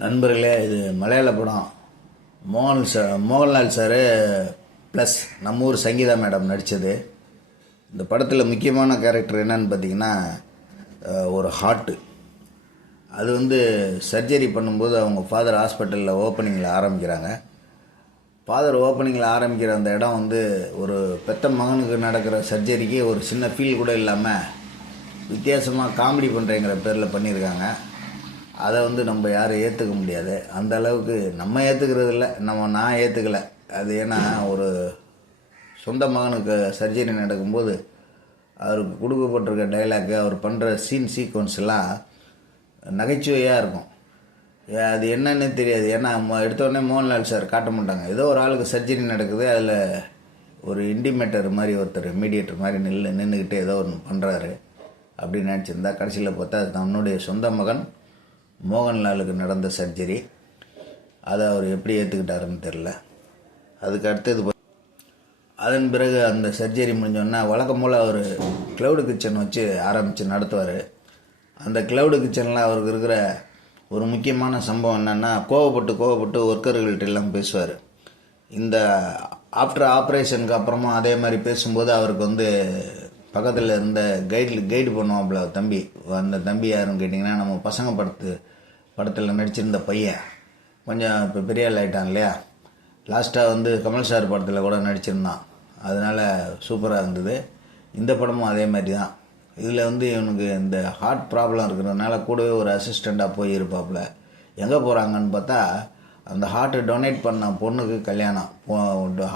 நண்பர்களே இது மலையாள படம். மோகன் சார் மோகன்லால் சார் ப்ளஸ் நம்ம ஊர் சங்கீதா மேடம் நடித்தது இந்த படத்தில் முக்கியமான கேரக்டர் என்னன்னு பார்த்தீங்கன்னா ஒரு ஹார்ட்டு அது வந்து சர்ஜரி பண்ணும்போது அவங்க ஃபாதர் ஹாஸ்பிட்டலில் ஓப்பனிங்கில் ஆரம்பிக்கிறாங்க. ஃபாதர் ஓப்பனிங்கில் ஆரம்பிக்கிற அந்த இடம் வந்து ஒரு பெத்த மகனுக்கு நடக்கிற சர்ஜரிக்கு ஒரு சின்ன ஃபீல் கூட இல்லாமல் வித்தியாசமாக காமெடி பண்ணுறேங்கிற பேரில் பண்ணியிருக்காங்க. அதை வந்து நம்ம யாரும் ஏற்றுக்க முடியாது. அந்த அளவுக்கு நம்ம ஏற்றுக்கிறது இல்லை நம்ம நான் ஏற்றுக்கல அது ஏன்னா ஒரு சொந்த மகனுக்கு சர்ஜரி நடக்கும்போது அவருக்கு கொடுக்கப்பட்டிருக்க டைலாக்கு அவர் பண்ணுற சீன் சீக்வன்ஸ்லாம் நகைச்சுவையாக இருக்கும். ஏ, அது என்னன்னு தெரியாது. ஏன்னா எடுத்தோடனே மோகன்லால் சார் காட்ட மாட்டாங்க. ஏதோ ஒரு ஆளுக்கு சர்ஜரி நடக்குது அதில் ஒரு இண்டிமேட்டர் மாதிரி ஒருத்தர் மீடியேட்டர் மாதிரி நின்று நின்றுக்கிட்டு ஏதோ ஒன்று பண்ணுறாரு அப்படின்னு நினச்சிருந்தா கடைசியில் பார்த்தா அது தன்னுடைய சொந்த மகன் மோகன்லாலுக்கு நடந்த சர்ஜரி அதை அவர் எப்படி ஏற்றுக்கிட்டாருன்னு தெரில அதுக்கு அடுத்தது அதன் பிறகு அந்த சர்ஜரி முடிஞ்சோன்னா வழக்கம் போல் அவர் க்ளவுடு கிச்சன் வச்சு ஆரம்பித்து நடத்துவார். அந்த க்ளவுடு கிச்சனில் அவருக்கு இருக்கிற ஒரு முக்கியமான சம்பவம் என்னென்னா கோவப்பட்டு கோவப்பட்டு ஒர்க்கர்கள்ட்ட எல்லாம் பேசுவார். இந்த ஆஃப்டர் ஆப்ரேஷனுக்கு அப்புறமா அதே மாதிரி பேசும்போது அவருக்கு வந்து பக்கத்தில் இருந்த கைடு கைடு பண்ணுவாப்புல தம்பி. அந்த தம்பி யாருன்னு கேட்டிங்கன்னா நம்ம பசங்க படத்து படத்தில் நடிச்சிருந்த பையன். கொஞ்சம் இப்போ பெரிய ஆள் ஆயிட்டான் இல்லையா? லாஸ்ட்டாக வந்து கமல் சார் படத்தில் கூட நடிச்சிருந்தான். அதனால் சூப்பராக இருந்தது. இந்த படமும் அதே மாதிரி தான் இதில் வந்து இவனுக்கு இந்த ஹார்ட் ப்ராப்ளம் இருக்கிறதுனால கூடவே ஒரு அசிஸ்டண்ட்டாக போய் இருப்பாப்புல எங்கே போகிறாங்கன்னு பார்த்தா அந்த ஹார்ட்டை டொனேட் பண்ண பொண்ணுக்கு கல்யாணம்.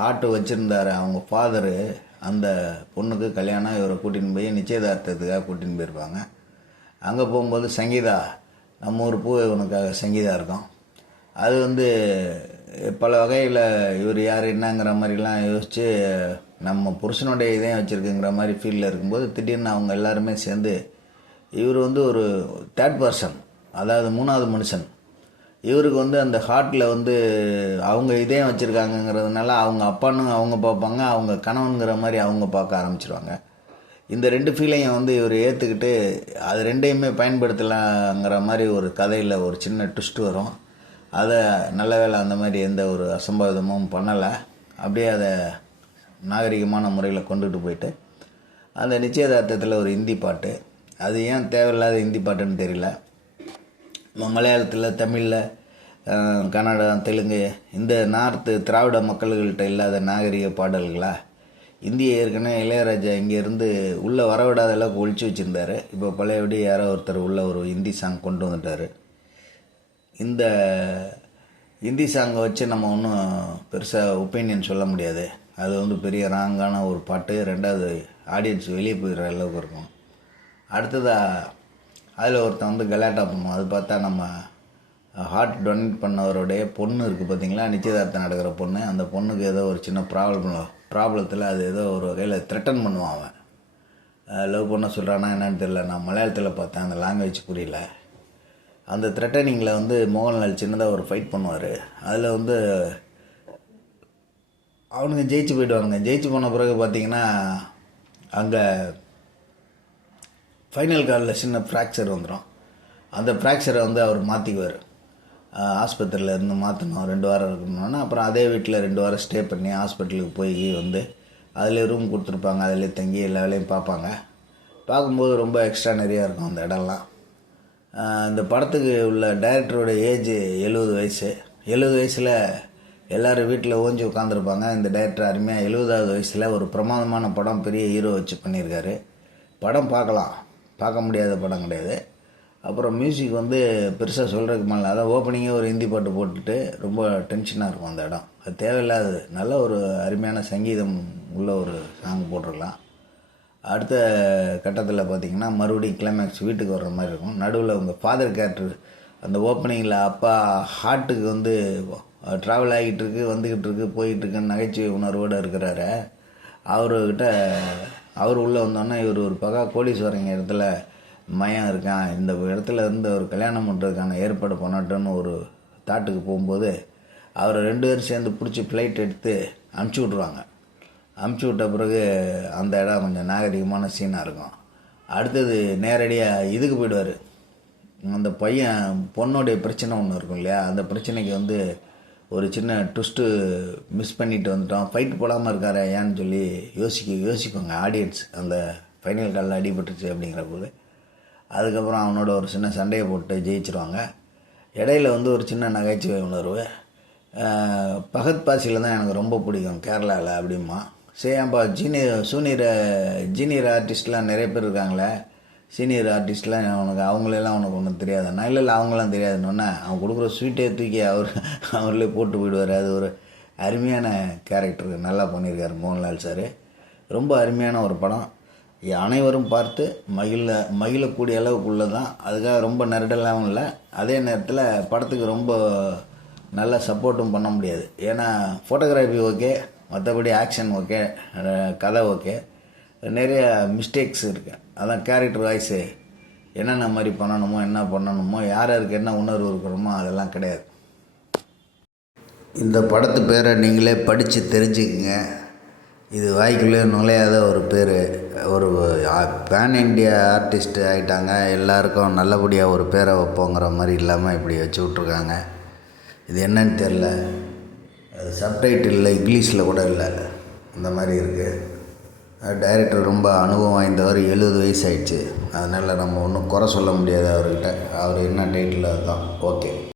ஹார்ட்டு வச்சுருந்தாரு அவங்க ஃபாதரு அந்த பொண்ணுக்கு கல்யாணம் இவரை கூட்டின்னு போய் நிச்சயதார்த்தத்துக்காக கூட்டின்னு போயிருப்பாங்க. அங்கே போகும்போது சங்கீதா நம்ம ஊர் பூ இவனுக்காக சங்கீதா இருக்கும். அது வந்து பல வகையில் இவர் யார் என்னங்கிற மாதிரிலாம் யோசித்து நம்ம புருஷனுடைய இதயம் வச்சுருக்குங்கிற மாதிரி ஃபீலில் இருக்கும்போது திடீர்னு அவங்க எல்லாருமே சேர்ந்து இவர் வந்து ஒரு தேர்ட் பர்சன் அதாவது மூணாவது மனுஷன். இவருக்கு வந்து அந்த ஹார்ட்டில் வந்து அவங்க இதயம் வச்சுருக்காங்கங்கிறதுனால அவங்க அப்பான்னு அவங்க பார்ப்பாங்க அவங்க கணவனுங்கிற மாதிரி அவங்க பார்க்க ஆரம்பிச்சிருவாங்க. இந்த ரெண்டு ஃபீலையும் வந்து இவர் ஏற்றுக்கிட்டு அது ரெண்டையுமே பயன்படுத்தலாங்கிற மாதிரி ஒரு கதையில் ஒரு சின்ன ட்விஸ்ட் வரும். அதை நல்ல வேளை அந்த மாதிரி எந்த ஒரு அசம்பாவிதமும் பண்ணலை. அப்படியே அதை நாகரிகமான முறையில் கொண்டுட்டு போயிட்டு அந்த நிச்சயதார்த்தத்தில் ஒரு ஹிந்தி பாட்டு. அது ஏன் தேவையில்லாத ஹிந்தி பாட்டுன்னு தெரியல. மலையாளத்தில் தமிழில் கன்னடம் தெலுங்கு இந்த நார்த்து திராவிட மக்கள்கள்கிட்ட இல்லாத நாகரிக பாடல்களா? இந்திய ஏற்கனவே இளையராஜா இங்கேருந்து உள்ளே வரவிடாத அளவுக்கு ஒழிச்சு வச்சுருந்தார். இப்போ பழையபடி யாரோ ஒருத்தர் உள்ள ஒரு ஹிந்தி சாங் கொண்டு வந்துட்டார். இந்த ஹிந்தி சாங்கை வச்சு நம்ம ஒன்றும் பெருசாக ஒப்பீனியன் சொல்ல முடியாது. அது வந்து பெரிய ராங்கான ஒரு பாட்டு. ரெண்டாவது ஆடியன்ஸ் வெளியே போயிடுற அளவுக்கு இருக்கும். அடுத்ததாக அதில் ஒருத்தன் வந்து கலாட்டா பண்ணுவான். அது பார்த்தா நம்ம ஹார்ட் டொனேட் பண்ணவருடைய பொண்ணு இருக்குது பார்த்தீங்களா நிச்சயதார்த்தம் நடக்கிற பொண்ணு. அந்த பொண்ணுக்கு ஏதோ ஒரு சின்ன ப்ராப்ளம் ப்ராப்ளத்தில் அது ஏதோ ஒரு வகையில் த்ரெட்டன் பண்ணுவான் அவன். லவ் பண்ண சொல்கிறானா என்னன்னு தெரியல. நான் மலையாளத்தில் பார்த்தேன். அந்த லாங்குவேஜ் புரியல. அந்த த்ரெட்டனிங்கில் வந்து மோகன்லால் சின்னதாக ஒரு ஃபைட் பண்ணுவார். அதில் வந்து அவனுங்க ஜெயிச்சு போயிடுவானுங்க. ஜெயிச்சு போன பிறகு பார்த்தீங்கன்னா அங்கே ஃபைனல் காலில் சின்ன ஃப்ராக்சர் வந்துடும் அந்த ஃப்ராக்சரை வந்து அவர் மாற்றிக்குவார் ஆஸ்பத்திரியில் இருந்து மாற்றணும் ரெண்டு வாரம் இருக்கணும்னா. அப்புறம் அதே வீட்டில் ரெண்டு வாரம் ஸ்டே பண்ணி ஹாஸ்பிட்டலுக்கு போய் வந்து அதில் ரூம் கொடுத்துருப்பாங்க. அதிலே தங்கி எல்லா வேலையும் பார்ப்பாங்க. பார்க்கும்போது ரொம்ப எக்ஸ்ட்ரா நிறையா இருக்கும் அந்த இடம்லாம். இந்த படத்துக்கு உள்ள டைரக்டரோட ஏஜ் எழுபது வயசு. எழுபது வயசில் எல்லோரும் வீட்டில் ஓஞ்சி உட்காந்துருப்பாங்க இந்த டைரக்டர் அருமையாக எழுபதாவது வயசில் ஒரு பிரமாதமான படம் பெரிய ஹீரோ வச்சு பண்ணியிருக்காரு. படம் பார்க்கலாம். பார்க்க முடியாத படம் கிடையாது. அப்புறம் மியூசிக் வந்து பெருசாக சொல்கிறதுக்கு மேலே அதான் ஓப்பனிங்கே ஒரு ஹிந்தி பாட்டு போட்டுட்டு ரொம்ப டென்ஷனாக இருக்கும் அந்த இடம். அது தேவையில்லாதது. நல்ல ஒரு அருமையான சங்கீதம் உள்ள ஒரு சாங் போட்டிருக்கலாம். அடுத்த கட்டத்தில் பார்த்திங்கன்னா மறுபடியும் கிளைமேக்ஸ் வீட்டுக்கு வர்ற மாதிரி இருக்கும். நடுவில் உங்கள் ஃபாதர் கேரக்டர் அந்த ஓப்பனிங்கில் அப்பா ஹார்ட்டுக்கு வந்து ட்ராவல் ஆகிட்டு இருக்கு வந்துக்கிட்டு இருக்கு போயிட்டுருக்குன்னு நகைச்சுவை உணர்வோடு இருக்கிறாரு. அவர்கிட்ட அவர் உள்ளே வந்தோன்னே இவர் ஒரு பகா கோடீஸ்வரங்க இடத்துல மயம் இருக்கான். இந்த இடத்துல இருந்து ஒரு கல்யாணம் பண்ணுறதுக்கான ஏற்பாடு பண்ணட்டும்னு ஒரு தாட்டுக்கு போகும்போது அவரை ரெண்டு பேரும் சேர்ந்து பிடிச்சி ஃப்ளைட் எடுத்து அனுப்பிச்சி விட்ருவாங்க அமுச்சு விட்ட பிறகு அந்த இடம் கொஞ்சம் நாகரிகமான சீனாக இருக்கும். அடுத்தது நேரடியாக இதுக்கு போயிடுவார். அந்த பையன் பொண்ணுடைய பிரச்சனை ஒன்று இருக்கும் இல்லையா? அந்த பிரச்சனைக்கு வந்து ஒரு சின்ன ட்விஸ்ட்டு மிஸ் பண்ணிட்டு வந்துட்டோம். ஃபைட் போடாமல் இருக்காரு ஏன்னு சொல்லி யோசிக்க யோசிப்பாங்க ஆடியன்ஸ் அந்த ஃபைனல் காலில் அடிபட்டுச்சு அப்படிங்கிற போது. அதுக்கப்புறம் அவனோட ஒரு சின்ன சண்டையை போட்டு ஜெயிச்சிருவாங்க. இடையில வந்து ஒரு சின்ன நகைச்சுவை உணர்வு. பகத் பாசியில் தான் எனக்கு ரொம்ப பிடிக்கும் கேரளாவில் அப்படிமா சேம்பா ஜீனியர் சூனியர் ஜீனியர் ஆர்டிஸ்ட்லாம் நிறைய பேர் இருக்காங்களே. சீனியர் ஆர்டிஸ்ட்லாம் அவனுக்கு அவங்களெல்லாம் உனக்கு ஒன்றும் தெரியாதுண்ணா. இல்லை இல்லை அவங்களாம் தெரியாதுன்னொன்னே அவன் கொடுக்குற ஸ்வீட்டே தூக்கி அவர் அவர்லேயே போட்டு போயிடுவார். அது ஒரு அருமையான கேரக்டர் நல்லா பண்ணியிருக்காரு மோகன்லால் சார். ரொம்ப அருமையான ஒரு படம். அனைவரும் பார்த்து மகிழ மகிழக்கூடிய அளவுக்குள்ளே தான் அதுக்காக ரொம்ப நெருடலாகவும் இல்லை. அதே நேரத்தில் படத்துக்கு ரொம்ப நல்ல சப்போர்ட்டும் பண்ண முடியாது. ஏன்னா ஃபோட்டோகிராஃபி ஓகே மற்றபடி ஆக்ஷன் ஓகே கதை ஓகே நிறைய மிஸ்டேக்ஸ் இருக்கு. அதான் கேரக்டர் வாய்ஸு என்னென்ன மாதிரி பண்ணணுமோ என்ன பண்ணணுமோ யார் யாருக்கு என்ன உணர்வு இருக்கிறோமோ அதெல்லாம் கிடையாது. இந்த படத்து பேரை நீங்களே படித்து தெரிஞ்சுக்குங்க. இது வாய்க்குள்ளே நுழையாத ஒரு பேர் ஒரு பேன் இண்டியா ஆர்டிஸ்ட் ஆகிட்டாங்க எல்லாருக்கும் நல்லபடியாக ஒரு பேரை வைப்போங்கிற மாதிரி இல்லாமல் இப்படி வச்சு விட்ருக்காங்க இது என்னன்னு தெரில அது சப்டைட்டில் இங்கிலீஷில் கூட இல்லை. அந்த மாதிரி இருக்குது டைரக்டர் ரொம்ப அனுபவம் வாய்ந்தவர் எழுபது வயசு ஆயிடுச்சு. அதனால் நம்ம ஒன்றும் குறை சொல்ல முடியாது அவர்கிட்ட. அவர் என்ன டைட்டில் அதுதான் ஓகே